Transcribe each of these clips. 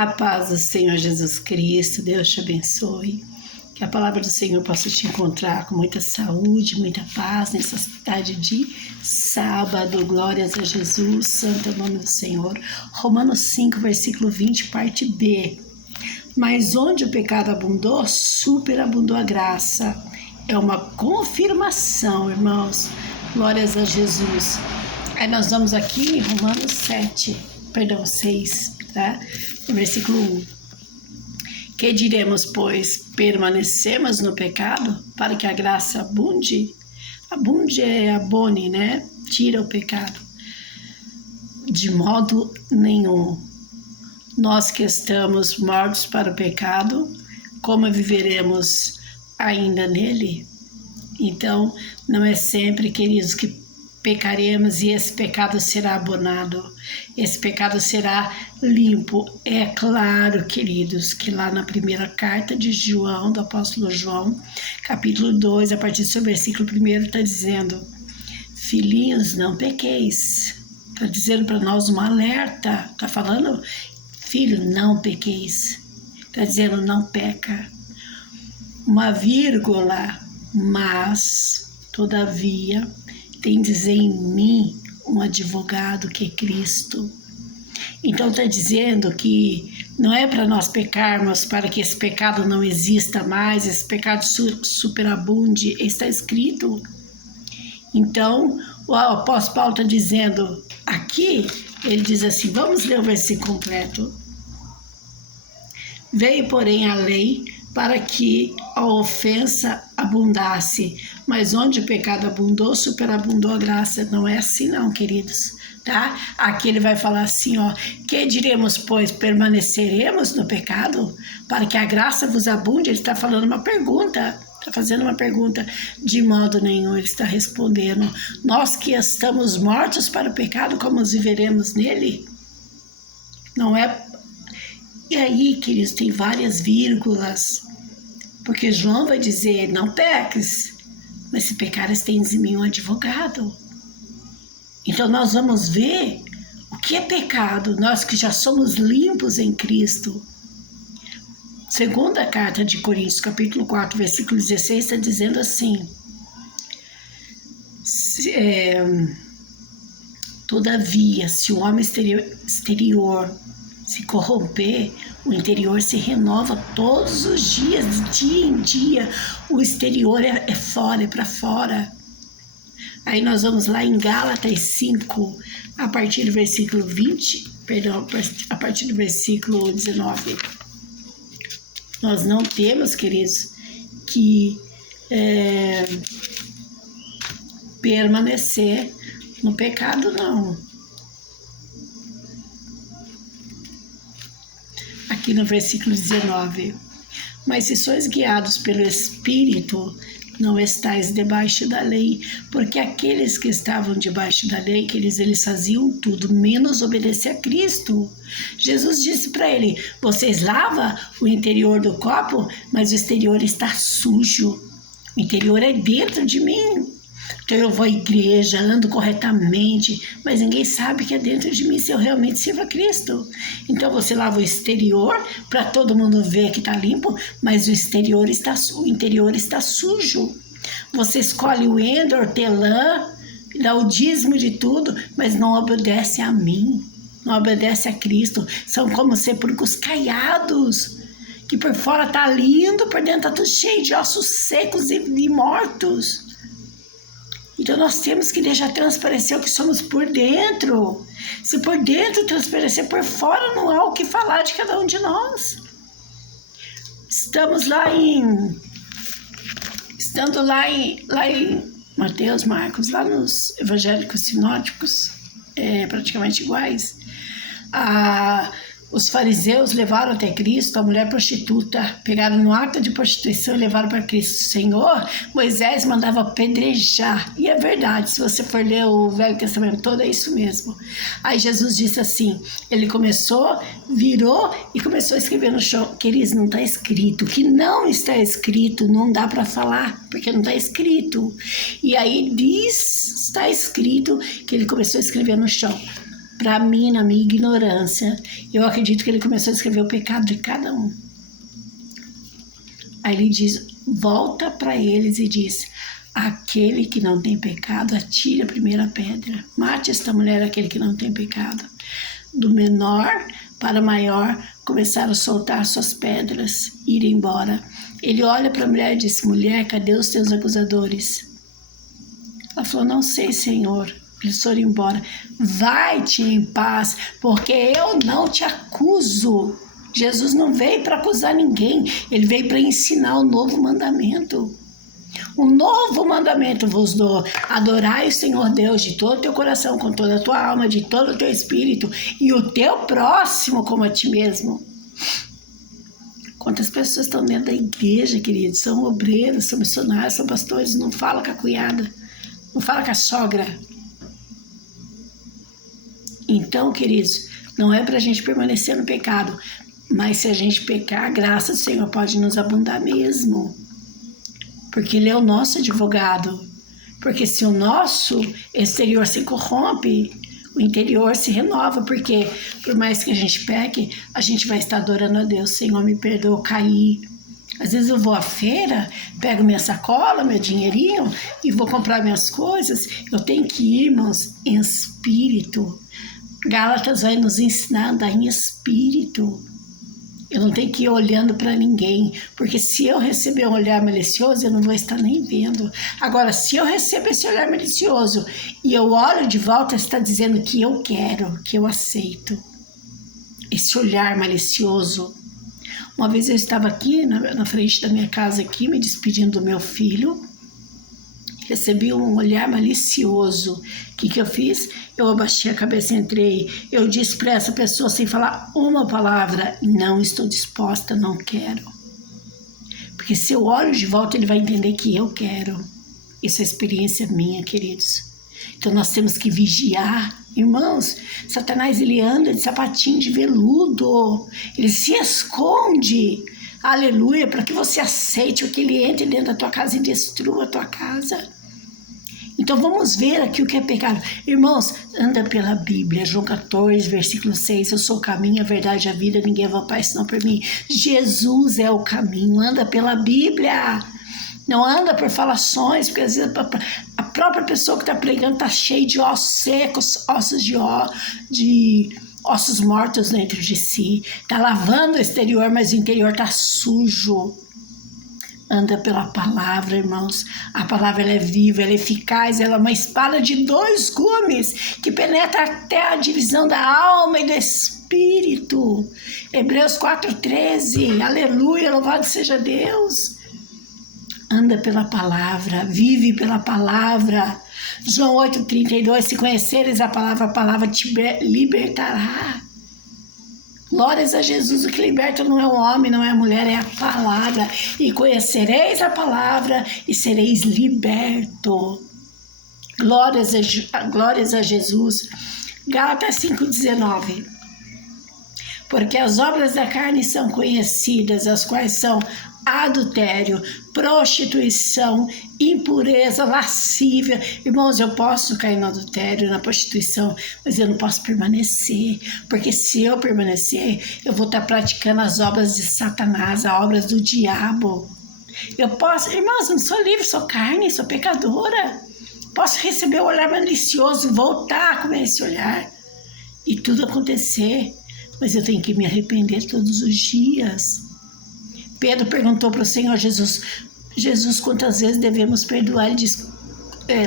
A paz do Senhor Jesus Cristo, Deus te abençoe. Que a palavra do Senhor possa te encontrar com muita saúde, muita paz nessa tarde de sábado. Glórias a Jesus, santo é o nome do Senhor. Romanos 5, versículo 20, parte B. Mas onde o pecado abundou, superabundou a graça. É uma confirmação, irmãos. Glórias a Jesus. Aí nós vamos aqui em Romanos 6, tá? No versículo 1. Que diremos, pois, permanecemos no pecado para que a graça abunde? Abunde é abone, né? Tira o pecado. De modo nenhum. Nós que estamos mortos para o pecado, como viveremos ainda nele? Então, não é sempre, queridos, que pecaremos e esse pecado será abonado, esse pecado será limpo. É claro, queridos, que lá na primeira carta de João, do apóstolo João, capítulo 2, a partir do seu versículo 1, está dizendo: filhinhos, não pequeis. Está dizendo para nós um alerta, está falando, filho, não pequeis. Está dizendo, não peca. Uma vírgula, mas, todavia, tendes em mim um advogado que é Cristo. Então está dizendo que não é para nós pecarmos, para que esse pecado não exista mais, esse pecado superabunde, está escrito. Então o apóstolo Paulo está dizendo aqui, ele diz assim, vamos ler o versículo completo. Veio, porém, a lei para que a ofensa abundasse, mas onde o pecado abundou, superabundou a graça. Não é assim não, queridos, tá? Aqui ele vai falar assim, ó, que diremos, pois, permaneceremos no pecado para que a graça vos abunde? Ele está falando uma pergunta, está fazendo uma pergunta. De modo nenhum, ele está respondendo, nós que estamos mortos para o pecado, como viveremos nele? Não é. E aí, queridos, tem várias vírgulas, porque João vai dizer, não peques, mas se pecares tens em mim um advogado. Então nós vamos ver o que é pecado, nós que já somos limpos em Cristo. Segunda carta de Coríntios, capítulo 4, versículo 16, está dizendo assim, todavia, se o homem exterior se corromper, o interior se renova todos os dias, de dia em dia. O exterior é fora, é para fora. Aí nós vamos lá em Gálatas 5, a partir do versículo 20, a partir do versículo 19. Nós não temos, queridos, que permanecer no pecado, não. Aqui no versículo 19, mas se sois guiados pelo Espírito, não estáis debaixo da lei, porque aqueles que estavam debaixo da lei, eles faziam tudo, menos obedecer a Cristo. Jesus disse para ele, vocês lavam o interior do copo, mas o exterior está sujo, o interior é dentro de mim. Então eu vou à igreja, ando corretamente, mas ninguém sabe que é dentro de mim se eu realmente sirvo a Cristo. Então você lava o exterior para todo mundo ver que está limpo, mas o interior está sujo. Você escolhe o endo, hortelã, dá o dízimo de tudo, mas não obedece a mim, não obedece a Cristo. São como sepulcros caiados, que por fora está lindo, por dentro está tudo cheio de ossos secos e mortos. Então nós temos que deixar transparecer o que somos por dentro. Se por dentro transparecer, por fora não há o que falar de cada um de nós. Estando lá em Mateus, Marcos, lá nos evangélicos sinóticos, praticamente iguais, os fariseus levaram até Cristo a mulher prostituta, pegaram no ato de prostituição e levaram para Cristo. Senhor, Moisés mandava apedrejar. E é verdade, se você for ler o Velho Testamento todo, é isso mesmo. Aí Jesus disse assim, ele virou e começou a escrever no chão. Queridos, não está escrito. O que não está escrito não dá para falar, porque não está escrito. E aí está escrito que ele começou a escrever no chão. Para mim, na minha ignorância, eu acredito que ele começou a escrever o pecado de cada um. Aí ele diz, volta para eles e diz, aquele que não tem pecado, atire a primeira pedra. Mate esta mulher, aquele que não tem pecado. Do menor para o maior, começaram a soltar suas pedras, ir embora. Ele olha para a mulher e diz, mulher, cadê os teus acusadores? Ela falou, não sei, Senhor. Eles foram embora. Vai-te em paz, porque eu não te acuso. Jesus não veio para acusar ninguém, ele veio para ensinar o novo mandamento. Um novo mandamento vos dou: adorai o Senhor Deus de todo o teu coração, com toda a tua alma, de todo o teu espírito, e o teu próximo como a ti mesmo. Quantas pessoas estão dentro da igreja, queridos? São obreiros, são missionários, são pastores, não fala com a cunhada, não fala com a sogra. Então, queridos, não é para a gente permanecer no pecado, mas se a gente pecar, a graça do Senhor pode nos abundar mesmo. Porque Ele é o nosso advogado. Porque se o nosso exterior se corrompe, o interior se renova. Porque por mais que a gente peque, a gente vai estar adorando a Deus. Senhor, me perdoa, eu caí. Às vezes eu vou à feira, pego minha sacola, meu dinheirinho e vou comprar minhas coisas. Eu tenho que ir, irmãos, em espírito. Gálatas vai nos ensinar a andar em espírito. Eu não tenho que ir olhando para ninguém, porque se eu receber um olhar malicioso, eu não vou estar nem vendo. Agora, se eu recebo esse olhar malicioso e eu olho de volta, está dizendo que eu quero, que eu aceito. Esse olhar malicioso. Uma vez eu estava aqui, na frente da minha casa, aqui, me despedindo do meu filho. Recebi um olhar malicioso. O que eu fiz? Eu abaixei a cabeça e entrei. Eu disse para essa pessoa sem falar uma palavra, não estou disposta, não quero. Porque se eu olho de volta, ele vai entender que eu quero. Isso é experiência minha, queridos. Então nós temos que vigiar. Irmãos, Satanás, ele anda de sapatinho de veludo. Ele se esconde. Aleluia, para que você aceite o que ele entre dentro da tua casa e destrua a tua casa. Então vamos ver aqui o que é pecado. Irmãos, anda pela Bíblia, João 14, versículo 6, eu sou o caminho, a verdade e a vida, ninguém vai ao Pai senão por mim. Jesus é o caminho, anda pela Bíblia. Não anda por falações, porque às vezes a própria pessoa que está pregando está cheia de ossos secos, de ossos mortos dentro de si. Está lavando o exterior, mas o interior está sujo. Anda pela palavra, irmãos. A palavra ela é viva, ela é eficaz, ela é uma espada de 2 gumes que penetra até a divisão da alma e do espírito. Hebreus 4:13. Aleluia, louvado seja Deus. Anda pela palavra, vive pela palavra. João 8:32. Se conheceres a palavra te libertará. Glórias a Jesus, o que liberta não é o homem, não é a mulher, é a palavra. E conhecereis a palavra e sereis libertos. Glórias a Jesus. Gálatas 5:19. Porque as obras da carne são conhecidas, as quais são adultério, prostituição, impureza, lascívia. Irmãos, eu posso cair no adultério, na prostituição, mas eu não posso permanecer, porque se eu permanecer, eu vou estar praticando as obras de Satanás, as obras do diabo. Eu posso, irmãos, eu não sou livre, sou carne, sou pecadora. Posso receber o olhar malicioso, voltar a comer esse olhar e tudo acontecer, mas eu tenho que me arrepender todos os dias. Pedro perguntou para o Senhor Jesus, quantas vezes devemos perdoar? Ele disse,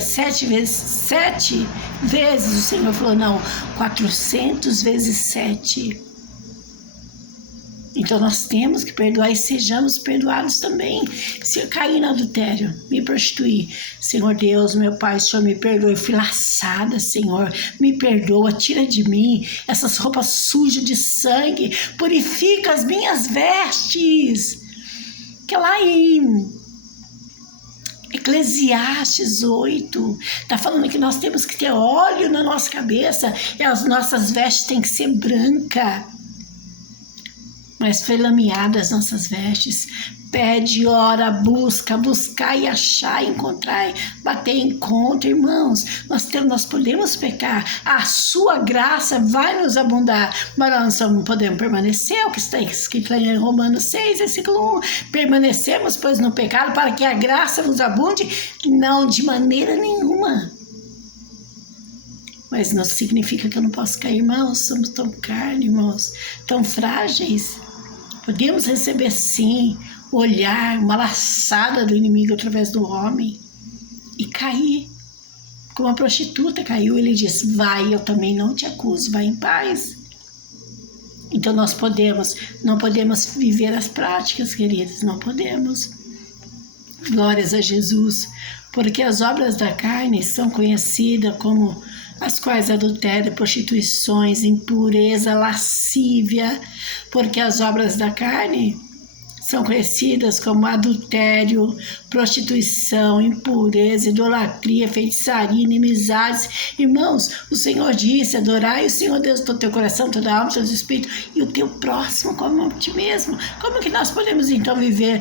7 vezes. 7 vezes. O Senhor falou, não, 400 vezes 7. Então nós temos que perdoar e sejamos perdoados também. Se eu cair no adultério, me prostituir, Senhor Deus, meu Pai, o Senhor me perdoe. Eu fui laçada, Senhor, me perdoa, tira de mim essas roupas sujas de sangue, purifica as minhas vestes. Que lá em Eclesiastes 8, está falando que nós temos que ter óleo na nossa cabeça e as nossas vestes têm que ser brancas. mas foi lameada as nossas vestes. Pede, ora, busca, buscar e achar, encontrar, bater em conta, irmãos. Nós podemos pecar, a sua graça vai nos abundar, mas nós não podemos permanecer, o que está escrito em Romanos 6, versículo 1. Permanecemos, pois, no pecado para que a graça nos abunde? Não, de maneira nenhuma. Mas não significa que eu não posso cair, irmãos. Somos tão carne, irmãos, tão frágeis. Podemos receber, sim, o olhar, uma laçada do inimigo através do homem e cair. Como a prostituta caiu, ele diz, vai, eu também não te acuso, vai em paz. Então nós não podemos viver as práticas, queridos, não podemos. Glórias a Jesus, porque as obras da carne são conhecidas como as quais adultério, prostituições, impureza, lascívia, porque as obras da carne são conhecidas como adultério, prostituição, impureza, idolatria, feitiçaria, inimizades. Irmãos, o Senhor disse, adorai o Senhor Deus todo o teu coração, toda a alma, todo o espírito, e o teu próximo como a ti mesmo. Como que nós podemos então viver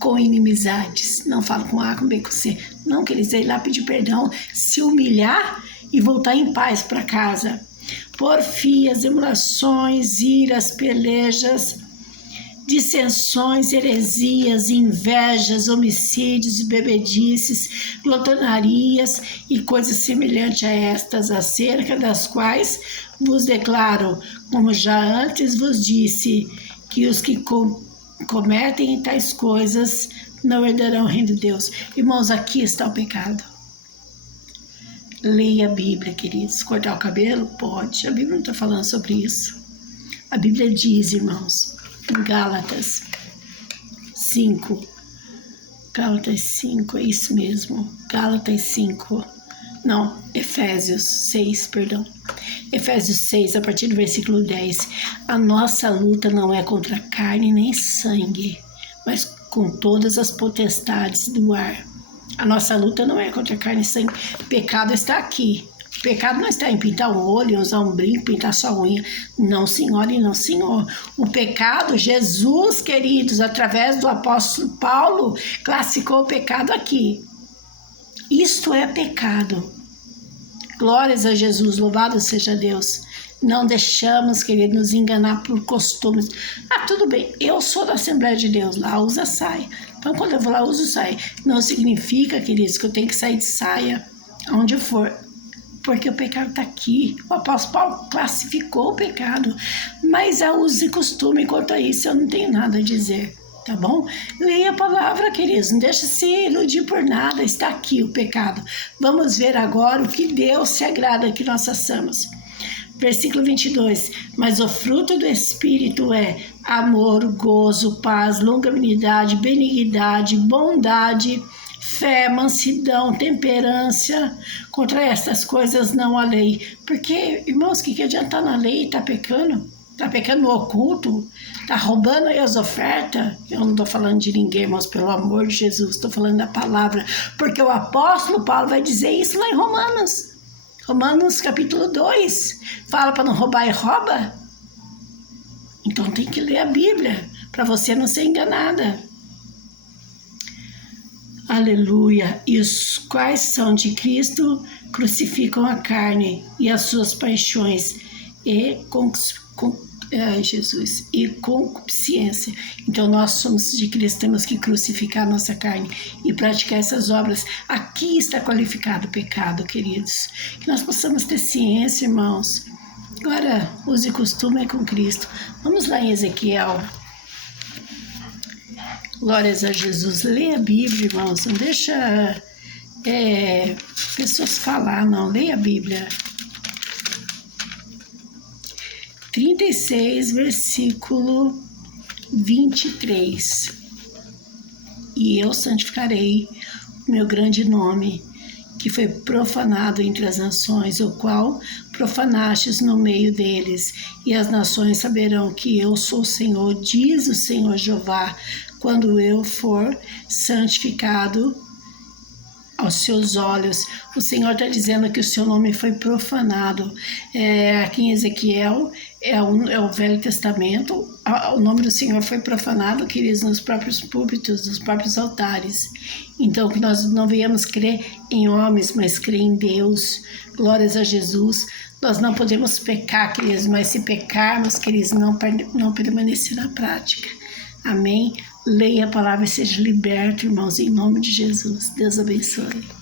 com inimizades? Não falo com A, com B, com C. Não, queridos, ir lá pedir perdão, se humilhar e voltar em paz para casa. Porfias, emulações, iras, pelejas, dissensões, heresias, invejas, homicídios, bebedices, glotonarias e coisas semelhantes a estas, acerca das quais vos declaro, como já antes vos disse, que os que cometem tais coisas não herdarão o reino de Deus. Irmãos, aqui está o pecado. Leia a Bíblia, queridos. Cortar o cabelo? Pode. A Bíblia não está falando sobre isso. A Bíblia diz, irmãos, em Gálatas 5. Gálatas 5, é isso mesmo. Gálatas 5. Não, Efésios 6, perdão. Efésios 6, a partir do versículo 10. A nossa luta não é contra carne nem sangue, mas com todas as potestades do ar. A nossa luta não é contra carne e sangue. O pecado está aqui. O pecado não está em pintar o olho, usar um brinco, pintar sua unha. Não, senhora e não, senhor. O pecado, Jesus, queridos, através do apóstolo Paulo, classificou o pecado aqui. Isto é pecado. Glórias a Jesus, louvado seja Deus. Não deixamos, querido, nos enganar por costumes. Ah, tudo bem, eu sou da Assembleia de Deus, lá usa saia. Então, quando eu vou lá, uso saia. Não significa, queridos, que eu tenho que sair de saia onde for, porque o pecado está aqui. O apóstolo Paulo classificou o pecado, mas a uso e costume, quanto a isso, eu não tenho nada a dizer, tá bom? Leia a palavra, queridos, não deixe se iludir por nada, está aqui o pecado. Vamos ver agora o que Deus se agrada que nós façamos. Versículo 22, mas o fruto do Espírito é amor, gozo, paz, longanimidade, benignidade, bondade, fé, mansidão, temperança. Contra estas coisas não há lei. Porque, irmãos, o que adianta estar na lei e estar pecando? Está pecando no oculto? Está roubando aí as ofertas? Eu não estou falando de ninguém, irmãos, pelo amor de Jesus, estou falando da palavra. Porque o apóstolo Paulo vai dizer isso lá em Romanos. Romanos capítulo 2, fala para não roubar e rouba. Então tem que ler a Bíblia, para você não ser enganada. Aleluia. E os quais são de Cristo crucificam a carne e as suas paixões e concupiscência. Então nós somos de Cristo, temos que crucificar a nossa carne e praticar essas obras. Aqui está qualificado o pecado, queridos. Que nós possamos ter ciência, irmãos. Agora, use e costume é com Cristo. Vamos lá em Ezequiel. Glórias a Jesus. Leia a Bíblia, irmãos. Não deixa pessoas falar, não. Leia a Bíblia. 36, versículo 23. E eu santificarei o meu grande nome, que foi profanado entre as nações, o qual profanastes no meio deles, e as nações saberão que eu sou o Senhor, diz o Senhor Jeová, quando eu for santificado aos seus olhos. O Senhor está dizendo que o seu nome foi profanado. Aqui em Ezequiel é o Velho Testamento, o nome do Senhor foi profanado, queridos, nos próprios púlpitos, nos próprios altares. Então, que nós não venhamos crer em homens, mas crer em Deus. Glórias a Jesus. Nós não podemos pecar, queridos, mas se pecarmos, queridos, não permanecer na prática. Amém? Leia a palavra e seja liberto, irmãos, em nome de Jesus. Deus abençoe.